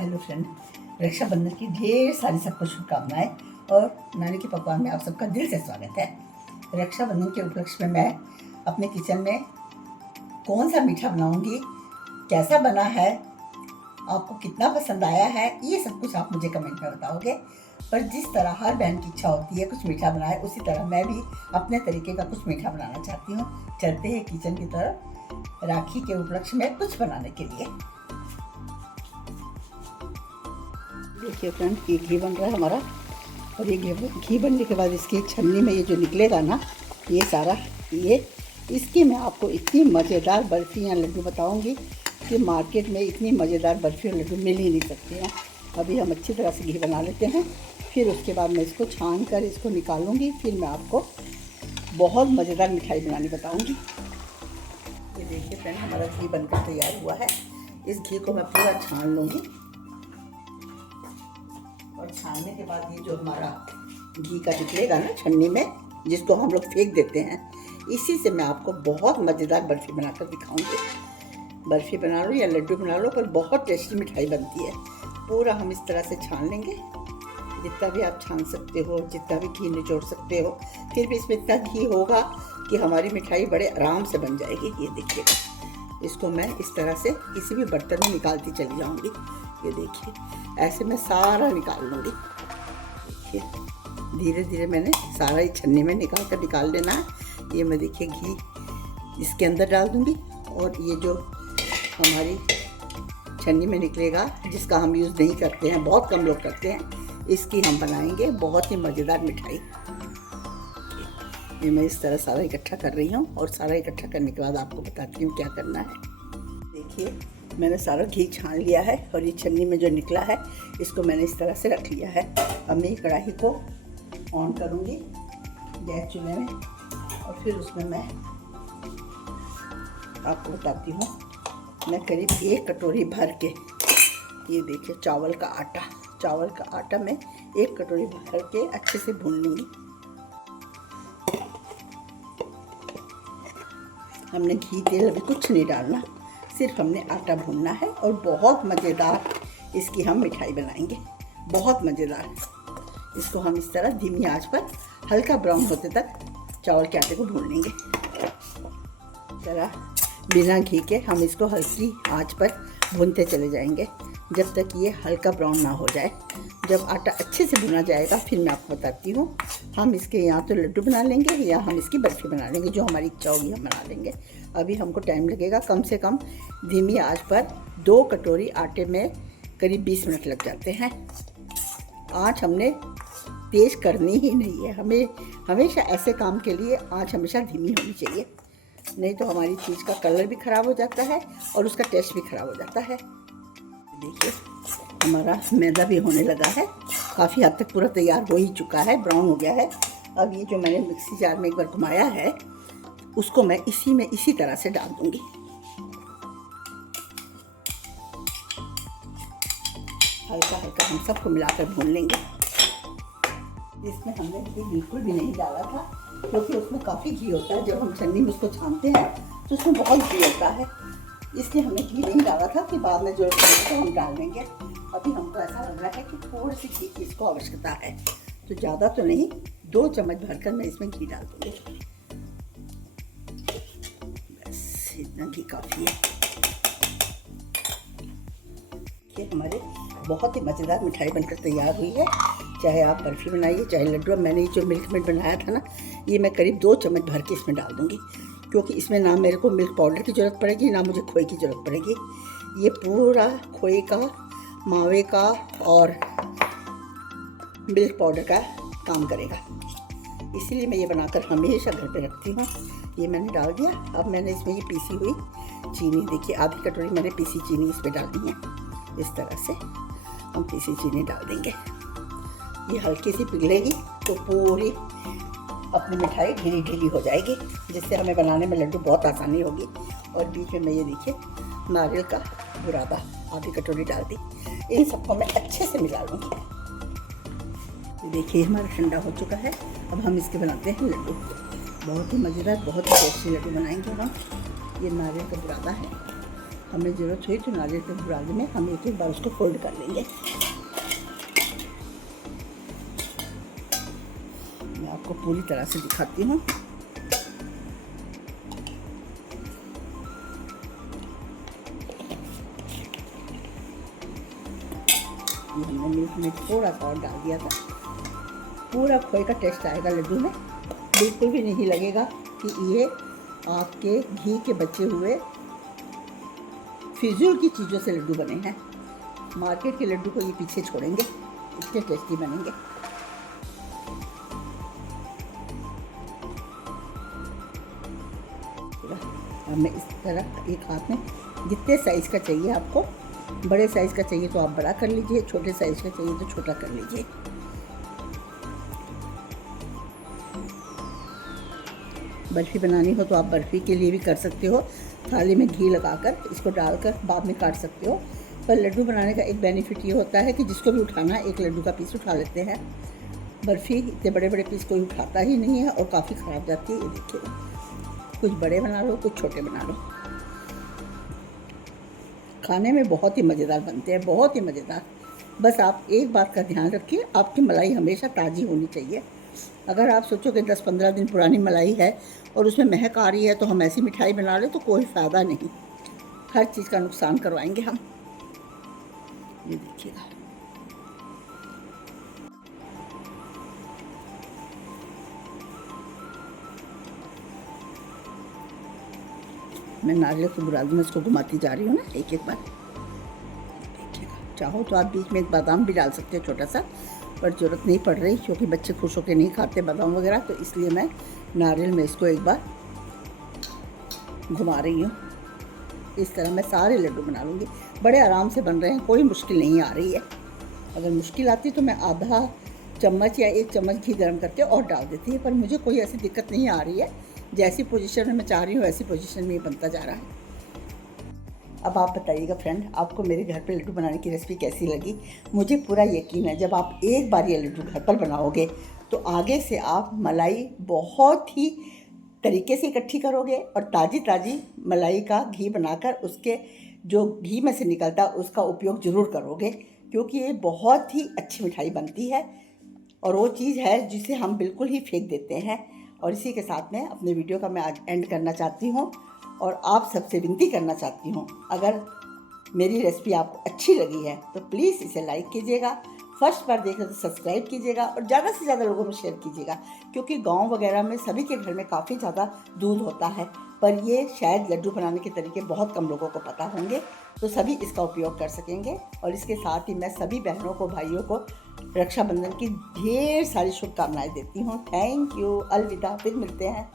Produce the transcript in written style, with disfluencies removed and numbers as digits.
Hello friend, Rakshabandhan की ढेर सारी सबको शुभकामनाएं और नानी के पकवान में आप सबका दिल से स्वागत है। रक्षाबंधन के उपलक्ष्य में मैं अपने किचन में कौन सा मीठा बनाऊंगी, कैसा बना है, आपको कितना पसंद आया है, ये सब कुछ आप मुझे कमेंट में बताओगे। पर जिस तरह हर बहन की इच्छा होती है कुछ मीठा बनाए, उसी तरह मैं भी अपने तरीके का कुछ मीठा बनाना चाहती हूँ। चलते हैं किचन की तरफ राखी के उपलक्ष्य में कुछ बनाने के लिए। देखिए फ्रेंड, ये घी बन रहा है हमारा, और ये घी बनने के बाद इसकी छन्नी में ये जो निकलेगा ना, ये सारा इसकी मैं आपको इतनी मज़ेदार बर्फ़ी या लड्डू बताऊंगी कि मार्केट में इतनी मज़ेदार बर्फ़ी और लड्डू मिल ही नहीं सकते हैं। अभी हम अच्छी तरह से घी बना लेते हैं, फिर उसके बाद मैं इसको छान कर इसको निकालूंगी, फिर मैं आपको बहुत मज़ेदार मिठाई बनानी बताऊँगी। ये देखिए फ्रेंड, हमारा घी बनकर तैयार हुआ है। इस घी को मैं पूरा छान लूँगी, और छानने के बाद ये जो हमारा घी का निकलेगा ना छन्नी में, जिसको हम लोग फेंक देते हैं, इसी से मैं आपको बहुत मज़ेदार बर्फ़ी बनाकर दिखाऊंगी। बर्फ़ी बना लो या लड्डू बना लो, पर बहुत टेस्टी मिठाई बनती है। पूरा हम इस तरह से छान लेंगे, जितना भी आप छान सकते हो, जितना भी घी निचोड़ सकते हो, फिर भी इसमें इतना घी होगा कि हमारी मिठाई बड़े आराम से बन जाएगी। ये देखिएगा, इसको मैं इस तरह से किसी भी बर्तन में निकालती चली जाऊँगी। ये देखिए, ऐसे मैं सारा निकाल लूँगी। देखिए, धीरे धीरे मैंने सारा ही छन्नी में निकाल लेना है। ये मैं देखिए घी इसके अंदर डाल दूँगी, और ये जो हमारी छन्नी में निकलेगा, जिसका हम यूज़ नहीं करते हैं, बहुत कम लोग करते हैं, इसकी हम बनाएंगे बहुत ही मज़ेदार मिठाई। ये मैं इस तरह सारा इकट्ठा कर रही हूँ, और सारा इकट्ठा करने के बाद आपको बताती हूँ क्या करना है। देखिए, मैंने सारा घी छान लिया है, और ये छन्नी में जो निकला है इसको मैंने इस तरह से रख लिया है। अब मैं कढ़ाई को ऑन करूँगी गैस चूल्हे में, और फिर उसमें मैं आपको बताती हूँ। मैं करीब 1 कटोरी भर के, ये देखिए चावल का आटा मैं 1 कटोरी भर के अच्छे से भून लूँगी। हमने घी तेल अभी कुछ नहीं डालना, सिर्फ हमने आटा भूनना है, और बहुत मज़ेदार इसकी हम मिठाई बनाएंगे, बहुत मज़ेदार। इसको हम इस तरह धीमी आंच पर हल्का ब्राउन होते तक चावल के आटे को भून लेंगे। तरह बिना घी के हम इसको हल्की आंच पर भूनते चले जाएंगे, जब तक ये हल्का ब्राउन ना हो जाए। जब आटा अच्छे से भुना जाएगा, फिर मैं आपको बताती हूँ। हम इसके या तो लड्डू बना लेंगे या हम इसकी बर्फ़ी बना लेंगे, जो हमारी इच्छा होगी हम बना लेंगे। अभी हमको टाइम लगेगा, कम से कम धीमी आंच पर 2 कटोरी आटे में करीब 20 मिनट लग जाते हैं। आँच हमने तेज़ करनी ही नहीं है, हमें हमेशा ऐसे काम के लिए आँच हमेशा धीमी होनी चाहिए, नहीं तो हमारी चीज़ का कलर भी ख़राब हो जाता है और उसका टेस्ट भी ख़राब हो जाता है। देखिए, हमारा मैदा भी होने लगा है, काफ़ी हद तक पूरा तैयार हो ही चुका है, ब्राउन हो गया है। अब ये जो मैंने मिक्सी जार में एक बार घुमाया है, उसको मैं इसी तरह से डाल दूँगी। हल्का हल्का हम सबको मिलाकर भून लेंगे। इसमें हमने घी बिल्कुल भी नहीं डाला था, क्योंकि उसमें काफ़ी घी होता है। जब हम छन्नी में उसको छानते हैं तो उसमें बहुत घी होता है, इसलिए हमने घी नहीं डाला था कि बाद में जो तो हम डाल देंगे। अभी हमको ऐसा लग रहा है कि थोड़ी सी घी की इसको आवश्यकता है, तो ज़्यादा तो नहीं, 2 चम्मच भरकर मैं इसमें घी डाल दूँगी। बस इतना घी काफ़ी है। ये हमारे बहुत ही मज़ेदार मिठाई बनकर तैयार हुई है। चाहे आप बर्फ़ी बनाइए, चाहे लड्डू। अब मैंने जो मिल्क मेड बनाया था ना, ये मैं करीब 2 चम्मच भर के इसमें डाल दूँगी, क्योंकि इसमें ना मेरे को मिल्क पाउडर की ज़रूरत पड़ेगी, ना मुझे खोए की ज़रूरत पड़ेगी। ये पूरा खोए का, मावे का और मिल्क पाउडर का काम करेगा, इसीलिए मैं ये बनाकर हमेशा घर पे रखती हूँ। ये मैंने डाल दिया। अब मैंने इसमें ये पीसी हुई चीनी, देखिए आधी कटोरी मैंने पीसी चीनी इसमें डालनी है। इस तरह से हम पीसी चीनी डाल देंगे। ये हल्की सी पिघलेगी तो पूरी अपनी मिठाई ढीली ढीली हो जाएगी, जिससे हमें बनाने में लड्डू बहुत आसानी होगी। और बीच में मैं ये देखिए नारियल का बुरादा आधी कटोरी डाल दी। इन सबको मैं अच्छे से मिला लूँगी। देखिए, हमारा ठंडा हो चुका है। अब हम इसके बनाते हैं लड्डू। बहुत ही मज़ेदार, बहुत ही टेस्टी लड्डू बनाएंगे हम। ये नारियल का बुरादा है, हमें ज़रूरत हुई तो नारियल के बुरादे में हम एक एक बार उसको फोल्ड कर लेंगे। मैं आपको पूरी तरह से दिखाती हूँ। हमने मिल्क में थोड़ा सा और डाल दिया था। पूरा खोए का टेस्ट आएगा लड्डू में, बिल्कुल भी नहीं लगेगा कि ये आपके घी के बचे हुए फिजूल की चीज़ों से लड्डू बने हैं। मार्केट के लड्डू को ये पीछे छोड़ेंगे, इतने टेस्टी बनेंगे। हमें इस तरह एक हाथ में जितने साइज़ का चाहिए आपको, बड़े साइज़ का चाहिए तो आप बड़ा कर लीजिए, छोटे साइज़ का चाहिए तो छोटा कर लीजिए। बर्फ़ी बनानी हो तो आप बर्फ़ी के लिए भी कर सकते हो, थाली में घी लगाकर इसको डालकर बाद में काट सकते हो। पर लड्डू बनाने का एक बेनिफिट ये होता है कि जिसको भी उठाना है एक लड्डू का पीस उठा लेते हैं। बर्फ़ी इतने बड़े बड़े पीस कोई उठाता ही नहीं है और काफ़ी ख़राब जाती है। ये देखिए, कुछ बड़े बना लो, कुछ छोटे बना लो। खाने में बहुत ही मज़ेदार बनते हैं, बहुत ही मज़ेदार। बस आप एक बात का ध्यान रखिए, आपकी मलाई हमेशा ताज़ी होनी चाहिए। अगर आप सोचो कि 10-15 दिन पुरानी मलाई है और उसमें महक आ रही है तो हम ऐसी मिठाई बना लें तो कोई फ़ायदा नहीं, हर चीज़ का नुकसान करवाएंगे हम। ये देखिएगा, मैं नारियल के बुरादे में इसको घुमाती जा रही हूँ ना एक एक बार। देखिएगा, चाहो तो आप बीच में एक बादाम भी डाल सकते हो छोटा सा, पर ज़रूरत नहीं पड़ रही क्योंकि बच्चे खुश होकर नहीं खाते बादाम वगैरह, तो इसलिए मैं नारियल में इसको एक बार घुमा रही हूँ। इस तरह मैं सारे लड्डू बना लूँगी। बड़े आराम से बन रहे हैं, कोई मुश्किल नहीं आ रही है। अगर मुश्किल आती तो मैं आधा चम्मच या 1 चम्मच घी गर्म करके और डाल देती है, पर मुझे कोई ऐसी दिक्कत नहीं आ रही है। जैसी पोजीशन में मैं चाह रही हूँ ऐसी पोजीशन में ये बनता जा रहा है। अब आप बताइएगा फ्रेंड, आपको मेरे घर पे लड्डू बनाने की रेसिपी कैसी लगी? मुझे पूरा यकीन है जब आप एक बार ये लड्डू घर पर बनाओगे तो आगे से आप मलाई बहुत ही तरीके से इकट्ठी करोगे और ताज़ी ताज़ी मलाई का घी बनाकर उसके जो घी में से निकलता है उसका उपयोग ज़रूर करोगे, क्योंकि ये बहुत ही अच्छी मिठाई बनती है और वो चीज़ है जिसे हम बिल्कुल ही फेंक देते हैं। और इसी के साथ में अपने वीडियो का मैं आज एंड करना चाहती हूँ और आप सबसे विनती करना चाहती हूँ, अगर मेरी रेसिपी आपको अच्छी लगी है तो प्लीज़ इसे लाइक कीजिएगा, फर्स्ट बार देख रहे तो सब्सक्राइब कीजिएगा और ज़्यादा से ज़्यादा लोगों में शेयर कीजिएगा, क्योंकि गांव वगैरह में सभी के घर में काफ़ी ज़्यादा दूध होता है, पर ये शायद लड्डू बनाने के तरीके बहुत कम लोगों को पता होंगे, तो सभी इसका उपयोग कर सकेंगे। और इसके साथ ही मैं सभी बहनों को, भाइयों को रक्षाबंधन की ढेर सारी शुभकामनाएं देती हूँ। थैंक यू, अलविदा, फिर मिलते हैं।